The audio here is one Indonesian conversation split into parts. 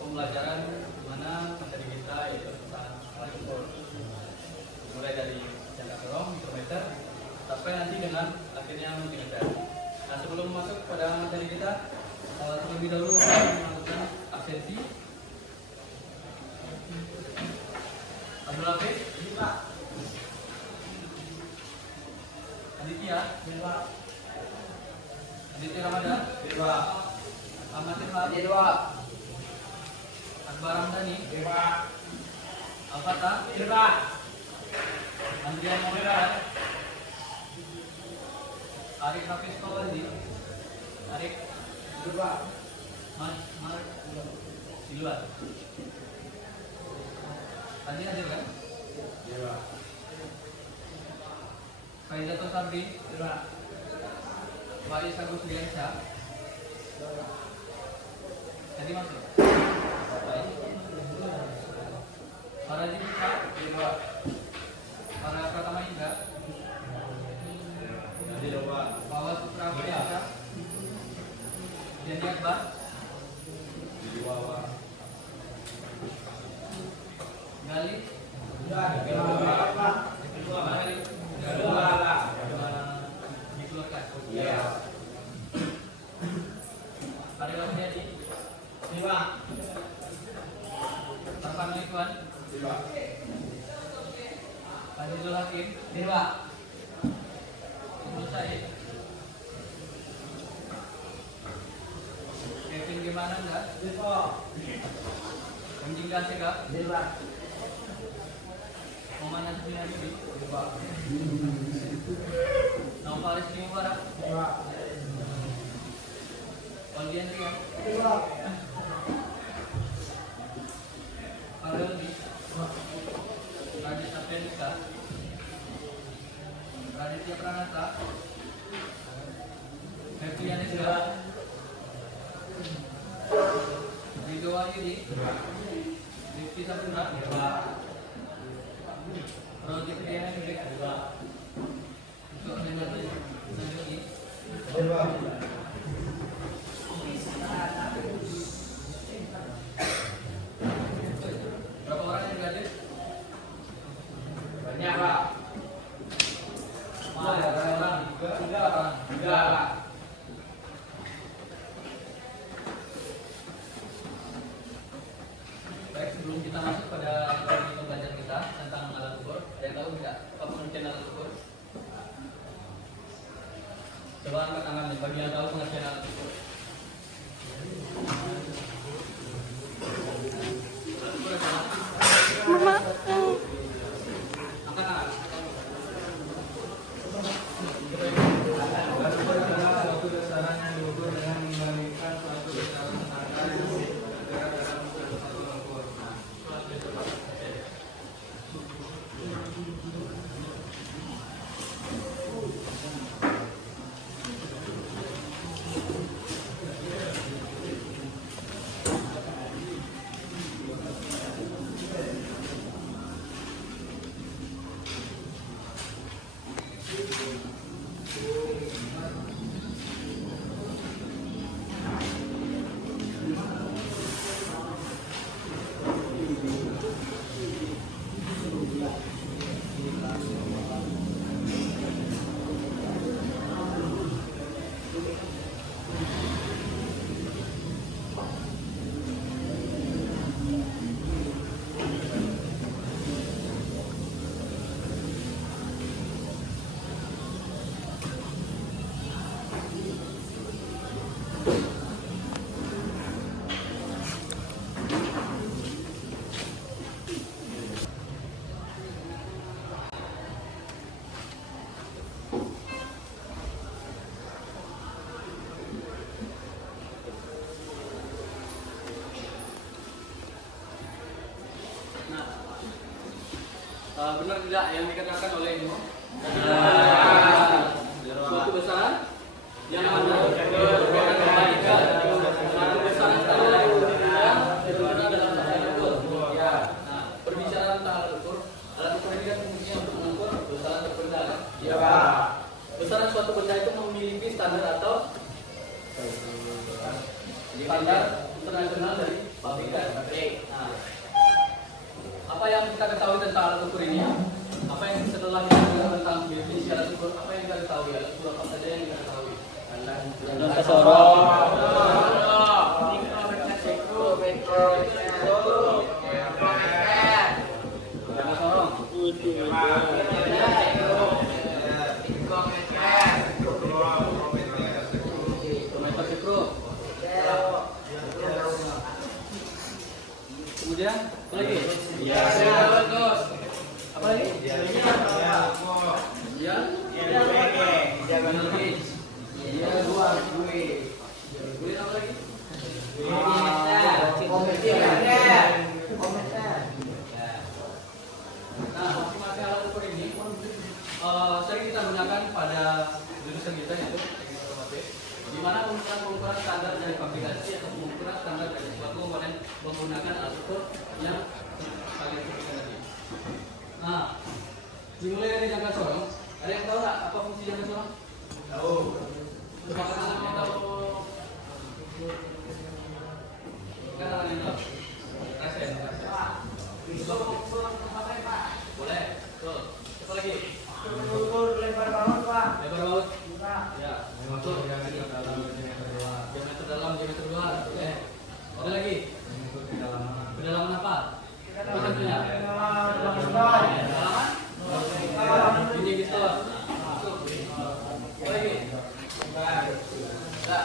pembelajaran mana materi kita yaitu tentang alat ukur, mulai dari jangka dorong mikrometer sampai nanti dengan akhirnya multimeter. Nah, sebelum masuk pada materi kita, terlebih dahulu kita melakukan absensi. Abdul Hafiz, Aditya, Aditya Ramadan, Ahmad Ilham, Akbar Ramdhani, Al-Fatah, Andrian Muhammad, Arif Hafiz Kawaldi, Arif, Mar, di luar. Tadi hadir kan? Faizatul Sabri, Faris Agus Diansyah. Tadi masuk. Para Jimika, para Pratama Indra, Pawas Putra Priyansa, Jani Akbar, Gali, dikeluarkan. Ariel Hadi, Tarpan Likuan, Azizul Hakim, Ibnu Said, Kevin gimana enggak? Anjing Gaseka, Muhammad Nasir Habibi, Novalis Mubarak, Aldian Rian, Aldi, Radit Apelika, Raditya Pranata, Ferdian Esra, Rido Wahyudi, Rifki Sapura, Project Diana Milik, untuk selanjutnya. Berapa orang yang hadir? Banyak, Pak. Tiga orang. Baik, sebelum kita masuk pada pembelajaran kita tentang alat ukur, ada yang tahu tidak apa pengertian alat ukur? Coba angkat tangan bagi yang tahu pengertian alat ukur. Benar tidak yang dikatakan oleh Imo? Suatu besaran yang mana kebalikan suatu besaran standar itu benar dalam alat ukur. Nah, berbicara tentang alat ukur ini kan fungsinya untuk mengukur besaran suatu benda. Iya, Pak. Besaran suatu benda itu memiliki standar atau standar internasional dari pabrikan. Nah, apa yang kita ketahui tentang alat ukur ini? Apa yang setelah kita belajar tentang definisi alat ukur, apa yang kita ketahui? Alat ukur apa saja yang kita ketahui? Jangka sorong. Kemudian apa lagi? Apa lagi? Kemudian apa lagi? Nah, masing-masing alat ukur ini sering kita gunakan pada jurusan kita yaitu teknik otomotif, di mana pengukuran standar dari fabrikasi atau pengukuran standar dari suatu komponen menggunakan alat ukur yang kalian sebutkan tadi. Nah, dimulai dari jangka sorong. Ada yang tahu nggak apa fungsi jangka sorong? Tahu. Coba katakan yang tahu. Katakan yang tahu. Rasain. Boleh. Tuh. Apa lagi? Lebar banget, Pak. Lebar baut. Ya. Masuk diameter dalam, diameter luar. Diameter dalam, diameter luar. Oke. Ada lagi? Kedalaman. Kedalaman apa? Apa contohnya? Kedalaman? Ini piston. Masuk. Apa lagi? Enggak.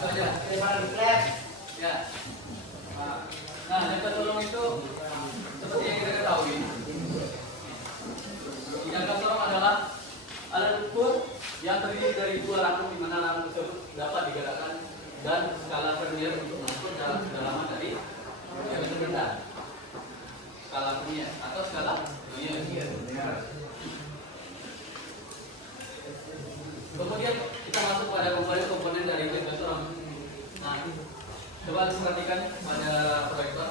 Itu aja. Ya. Nah, jangka sorong itu seperti yang kita ketahui. Jangka sorong adalah alat ukur yang terdiri dari dua rangkum di mana rangkum tersebut dapat digerakkan dan skala vernier untuk mengukur kedalaman dari diameter benda. Skala vernier atau skala vernier. Kemudian kita masuk pada komponen-komponen dari jangka sorong. Nah, coba perhatikan pada proyektor.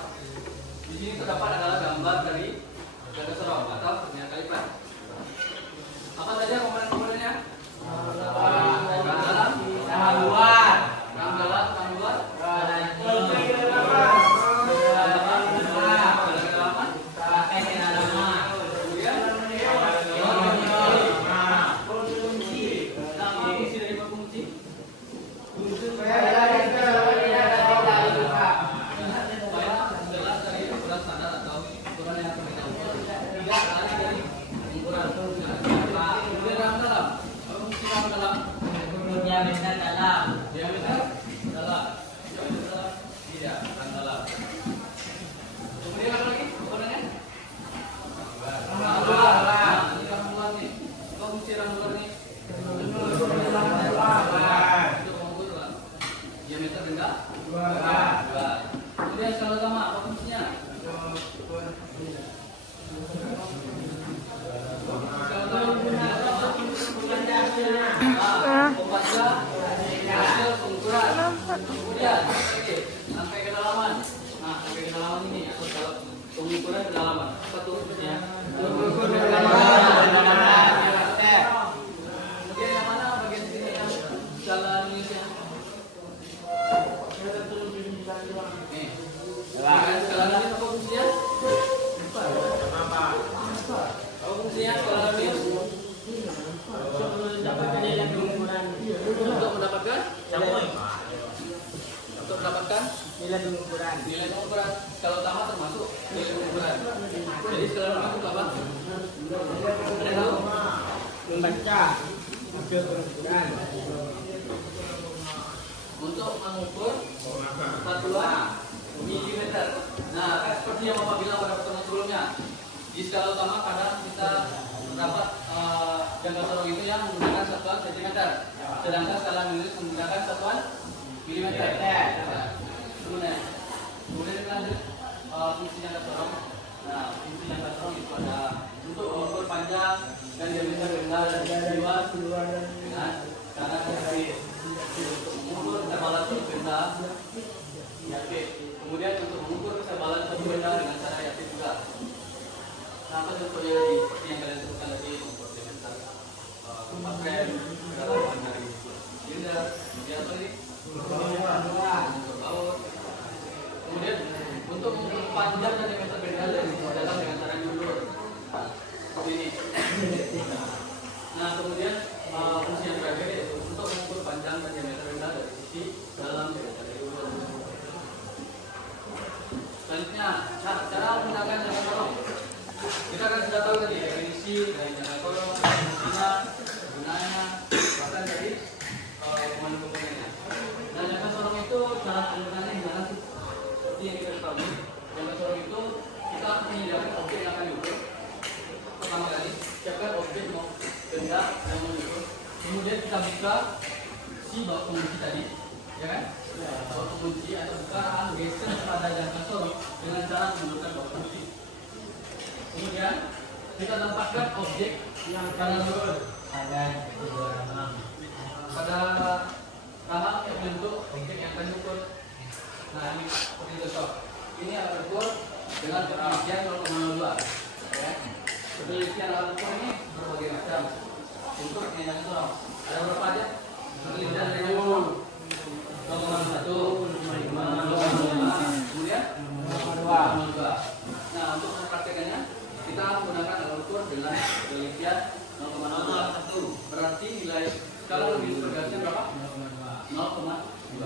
Di sini terdapat adalah gambar dari jangka sorong atau vernier kaliper. Apa saja komponen-komponennya? Rang dalam, rang luar, rang dalam, rang luar, kemudian skala utama apa fungsinya? Membaca hasil pengukuran. Kemudian sampai kedalaman. Nah, sampai kedalaman ini atau skala pengukuran kedalaman. Apa tuh fungsinya? Pengukuran kedalaman. Kemudian yang mana bagian sini yang skala Indonesia? Nih. Skala Indonesia apa fungsinya? Apa fungsinya skala Indonesia? Untuk mendapatkan nilai pengukuran skala utama termasuk nilai pengukuran. Jadi skala termasuk apa? Ada tahu? Membaca hasil pengukuran. Untuk mengukur satuan milimeter. Nah, seperti yang Bapak bilang pada pertemuan sebelumnya, di skala utama kadang kita dapat jangka sorong itu yang menggunakan satuan sentimeter, sedangkan skala milimeter menggunakan satuan milimeter. Kemudian kita lanjut fungsi jangka sorong. Nah, fungsi jangka sorong itu ada untuk mengukur panjang dan diameter benda dan luas dengan cara seperti untuk mengukur ketebalan suatu benda, yakin. Kemudian untuk mengukur ketebalan suatu benda dengan cara yakin juga. Nah, apa contohnya tadi? Seperti yang kalian sebutkan tadi, mengukur diameter rumah frame, kedalaman dari silinder, kemudian apa lagi? Bawah. panjang dan diameter benda dari adalah dengan cara diulur. Seperti ini. Nah, kemudian fungsi yang terakhir yaitu untuk mengukur panjang dan diameter benda dari sisi dalam dengan cara diulur. Selanjutnya, cara menggunakan jangka korong. Kita akan sudah tahu tadi definisi dari jangka korong, fungsinya, gunanya, bahkan dari komando-komandonya. Nah, jangka korong itu cara penggunaannya gimana sih? Seperti yang kita ketahui, jangka korong itu kita akan menyediakan objek yang akan diukur. Pertama kali, siapkan objek mau benda yang mau diukur. Kemudian kita buka si baut pengunci tadi, ya kan? Baut pengunci atau bukaan geser pada jangka korong dengan cara menggunakan baut pengunci. Kemudian kita tempatkan objek yang akan diukur pada kamar yang bentuk objek yang akan diukur. Nah, ini seperti contoh. Ini alat ukur dengan ketinggian 0,02. Ya. Penelitian alat ukur ini berbagai macam. Untuk yang korong ada berapa aja? Penelitian dari 0,1, 0,5, kemudian 0,2. Nah, untuk mempraktekannya kita menggunakan alat ukur dengan penelitian 0,01. Berarti nilai kalau lebih bergantian berapa? 0,2.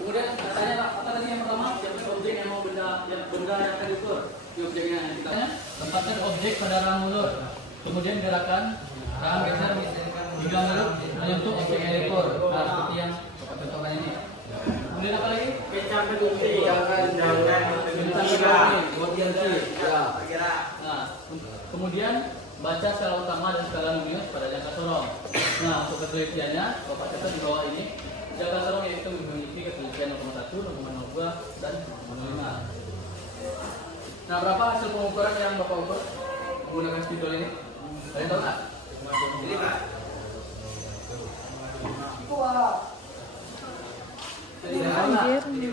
Kemudian katanya apa tadi yang pertama? Siapkan objek yang mau benda yang akan diukur. Di objeknya yang kita tempatkan objek pada rang ulur. Kemudian gerakan rang geser hingga mulut menyentuh objek yang diukur. Nah, seperti yang contohnya ini. Kemudian apa lagi? Kencang berhenti. Nah, kemudian baca skala utama dan skala numeus pada jangka sorong. Nah, untuk penelitiannya, Bapak catat di bawah ini. Jangka sorong yaitu memiliki ketelitian 0,1, 0,02, dan 0,5. Nah, berapa hasil pengukuran yang Bapak ukur menggunakan spidol ini? Kalian tahu nggak? Ini Pak. Anjir.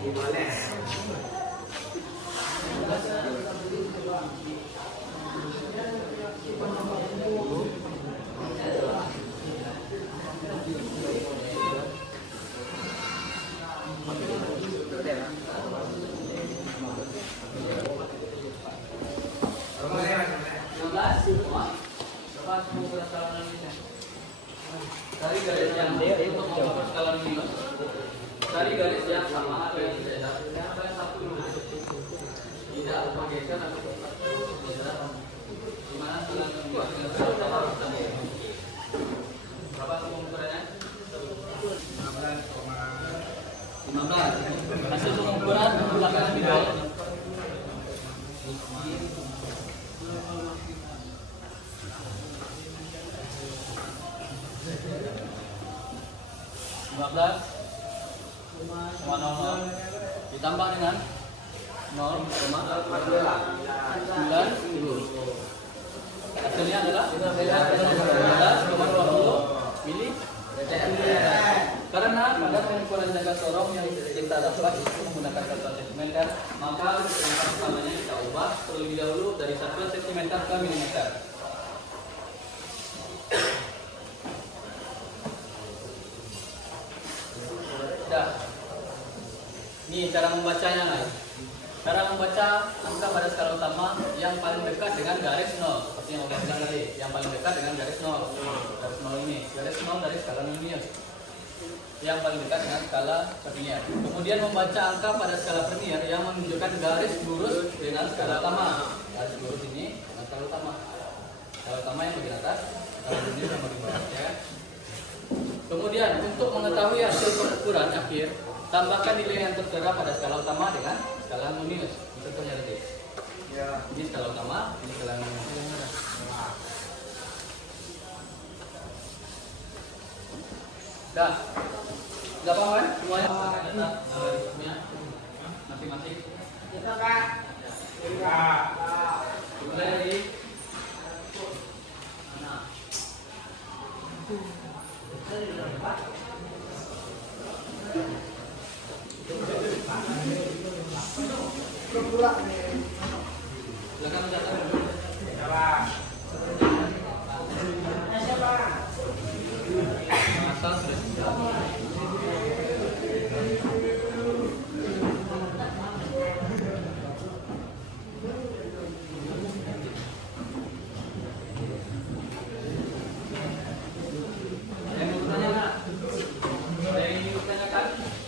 Gimana? Cari garis yang untuk mengukur skala minus. Cari garis yang sama dengan tidak. Yang satu dulu. Tidak bergeser atau di mana skala minus dengan skala utama sama. Berapa pengukurannya? 15. Hasil pengukuran menggunakan spidol. Ditambah dengan 0,9. Hasilnya adalah 12,20 mili. Karena pada pengukuran jangka sorong yang kita dapat itu menggunakan 1 cm, maka yang pertamanya kita ubah terlebih dahulu dari 1 cm ke milimeter. Ini cara membacanya guys. Cara membaca angka pada skala utama yang paling dekat dengan garis 0. Seperti yang saya bilang tadi, yang paling dekat dengan garis 0. Garis 0 ini, garis 0 dari skala numeus. Yang paling dekat dengan skala vernier. Kemudian membaca angka pada skala vernier yang menunjukkan garis lurus dengan skala utama. Garis lurus ini dengan skala utama. Skala utama yang bagian atas, skala vernier yang bagian bawah, ya. Kemudian untuk mengetahui hasil pengukuran akhir, tambahkan nilai yang tertera pada skala utama dengan skala numeus. Contohnya tadi. Ya. Ini skala utama, ini skala numeus. Dah. Sudah paham kan? Semuanya masing-masing. Kita Kak. Mulai dari mana?